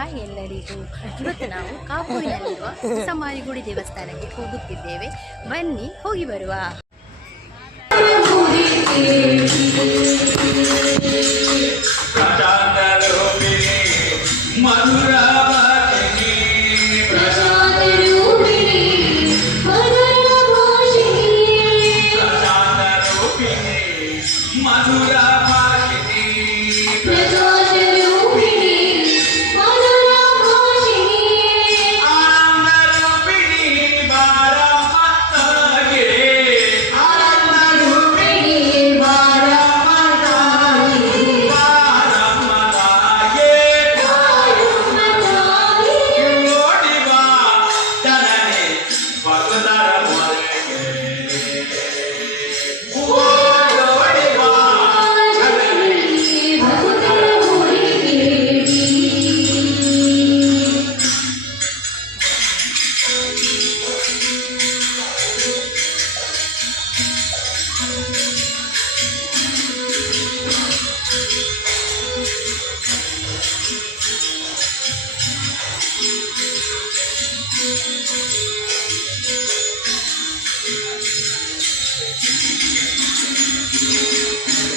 Hi ಎಲ್ಲರಿಗೂ. ಇವತ್ತು ನಾವು ಕಾಪುವಿನಲ್ಲಿರುವ ಸಮಾರಿ ದೇವಸ್ಥಾನಕ್ಕೆ ಹೋಗುತ್ತಿದ್ದೇವೆ. ಬನ್ನಿ ಹೋಗಿ ಬರುವ. ಮಧುರಾ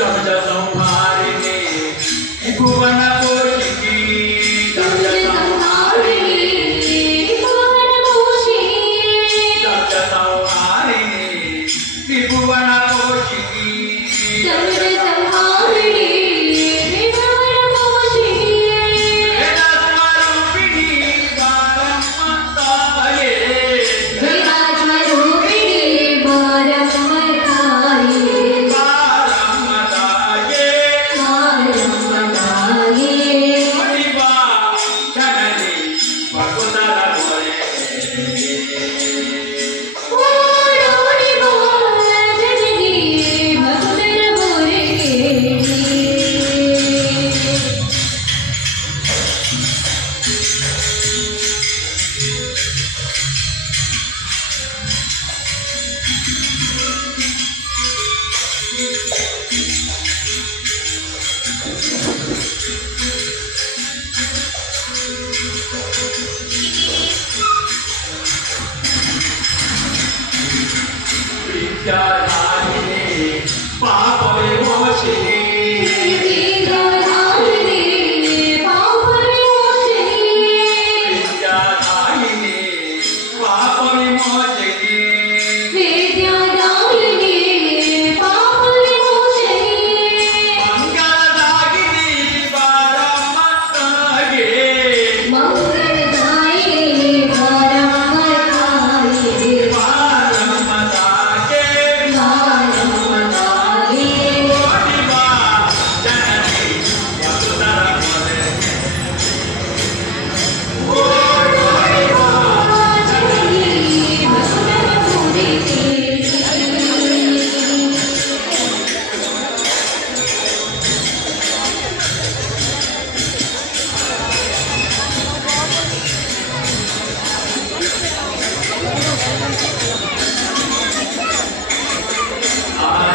Dr. Dunlop.